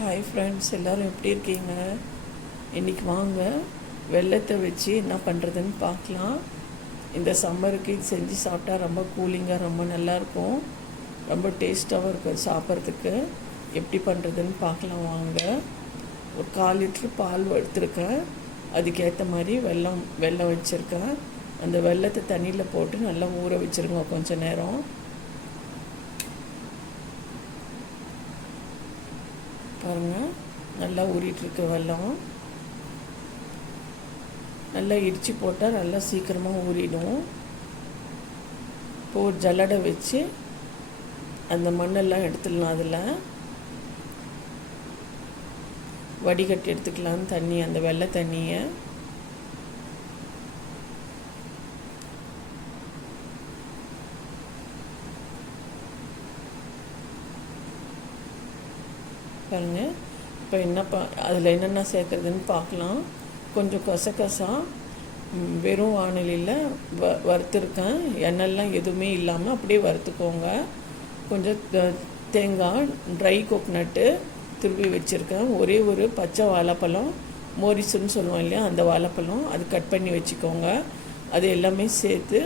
Hi friends எல்லோரும் எப்படி இருக்கீங்க? இன்றைக்கி வாங்க வெள்ளத்தை வச்சு என்ன பண்ணுறதுன்னு பார்க்கலாம். இந்த சம்மருக்கு இது செஞ்சு சாப்பிட்டா ரொம்ப கூலிங்காக ரொம்ப நல்லாயிருக்கும் ரொம்ப டேஸ்ட்டாகவும் இருக்கும் சாப்பிட்றதுக்கு. எப்படி பண்ணுறதுன்னு பார்க்கலாம் வாங்க. ஒரு கால் லிட்ரு பால் எடுத்துருக்கேன். அதுக்கேற்ற மாதிரி வெள்ளம் வெள்ளம் வச்சுருக்கேன். அந்த வெல்லத்தை தண்ணியில் போட்டு நல்லா ஊற வச்சுருங்க கொஞ்சம் நேரம். பாருங்கள் நல்லா ஊறிட்டுருக்கு வெள்ளம். நல்லா இடித்து போட்டால் நல்லா சீக்கிரமாக ஊறிடும். இப்போ ஒரு ஜல்லடை வச்சு அந்த மண்ணெல்லாம் எடுத்துடலாம் அதில். வடிகட்டி எடுத்துக்கலாம் தண்ணி அந்த வெள்ளை தண்ணியை. பாருங்கள் இப்போ என்ன பா அதில் என்னென்ன சேர்க்குறதுன்னு பார்க்கலாம் கொஞ்சம் கசகசா வெறும் வானிலையில் வ வறுத்துருக்கேன். எண்ணெய்லாம் எதுவுமே இல்லாமல் அப்படியே வறுத்துக்கோங்க. கொஞ்சம் தேங்காய் ட்ரை கோக்னட்டு திருப்பி வச்சுருக்கேன். ஒரே ஒரு பச்சை வாழைப்பழம் மோரிசுன்னு சொல்லுவோம் இல்லையா அந்த வாழைப்பழம் அது கட் பண்ணி வச்சுக்கோங்க. அது எல்லாமே சேர்த்து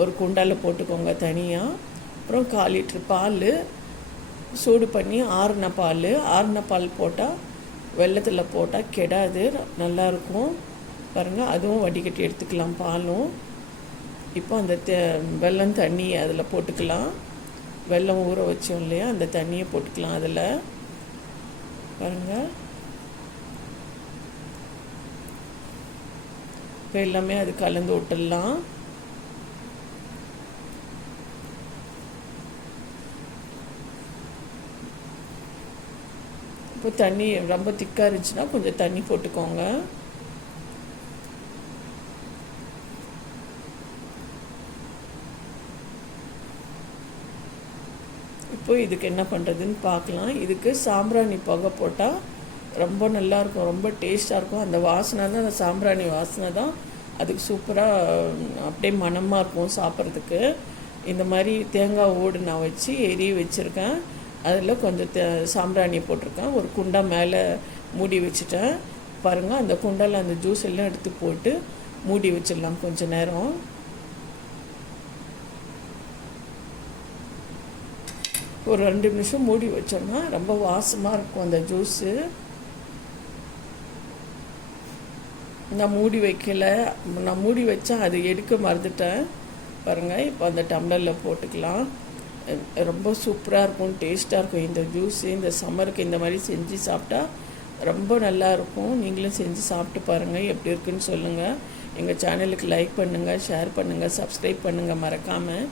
ஒரு குண்டால போட்டுக்கோங்க தனியாக அப்புறம் கால் லிட்ரு பால் சூடு பண்ணி ஆறுன பால். ஆறுன பால் போட்டால் வெள்ளத்தில் போட்டால் கெடாது. நல்லாயிருக்கும் பாருங்கள் அதுவும் வடிகட்டி எடுத்துக்கலாம் பாலும். இப்போ அந்த தே வெல்லம் தண்ணி அதில் போட்டுக்கலாம். வெல்லம் ஊற வச்சோம் இல்லையா அந்த தண்ணியை போட்டுக்கலாம் அதில். பாருங்கள் இப்போ எல்லாமே அது கலந்து விட்டுடலாம். இப்போ தண்ணி ரொம்ப திக்காக இருந்துச்சுன்னா கொஞ்சம் தண்ணி போட்டுக்கோங்க. இப்போ இதுக்கு என்ன பண்ணுறதுன்னு பார்க்கலாம். இதுக்கு சாம்பிராணி புகை போட்டால் ரொம்ப நல்லா இருக்கும் ரொம்ப டேஸ்ட்டாக இருக்கும். அந்த வாசனை தான் அந்த சாம்பிராணி வாசனை தான் அதுக்கு சூப்பராக அப்படியே மணமாக இருக்கும் சாப்பிட்றதுக்கு. இந்த மாதிரி தேங்காய் ஓடு நான் வச்சு எரிய வச்சுருக்கேன். அதில் கொஞ்சம் சாம்பிராணி போட்டிருக்கேன். ஒரு குண்டா மேலே மூடி வச்சுட்டேன். பாருங்கள் அந்த குண்டால அந்த ஜூஸ் எல்லாம் எடுத்து போட்டு மூடி வச்சிடலாம் கொஞ்ச நேரம். ஒரு ரெண்டு நிமிஷம் மூடி வச்சோம்னா ரொம்ப வாசமாக இருக்கும் அந்த ஜூஸு நான் மூடி வைக்கல. நான் மூடி வச்சேன் அது எடுக்க மறந்துட்டேன். பாருங்கள் இப்போ அந்த டம்ளரில் போட்டுக்கலாம். ரொம்ப சூப்பராக இருக்கும் டேஸ்ட்டாக இருக்கும். இந்த ஜூஸு இந்த சம்மருக்கு இந்த மாதிரி செஞ்சு சாப்பிட்டா ரொம்ப நல்லா இருக்கும். நீங்களும் செஞ்சு சாப்பிட்டு பாருங்கள் எப்படி இருக்குன்னு சொல்லுங்கள் எங்கள் சேனலுக்கு லைக் பண்ணுங்கள் ஷேர் பண்ணுங்கள் சப்ஸ்கிரைப் பண்ணுங்கள் மறக்காமல்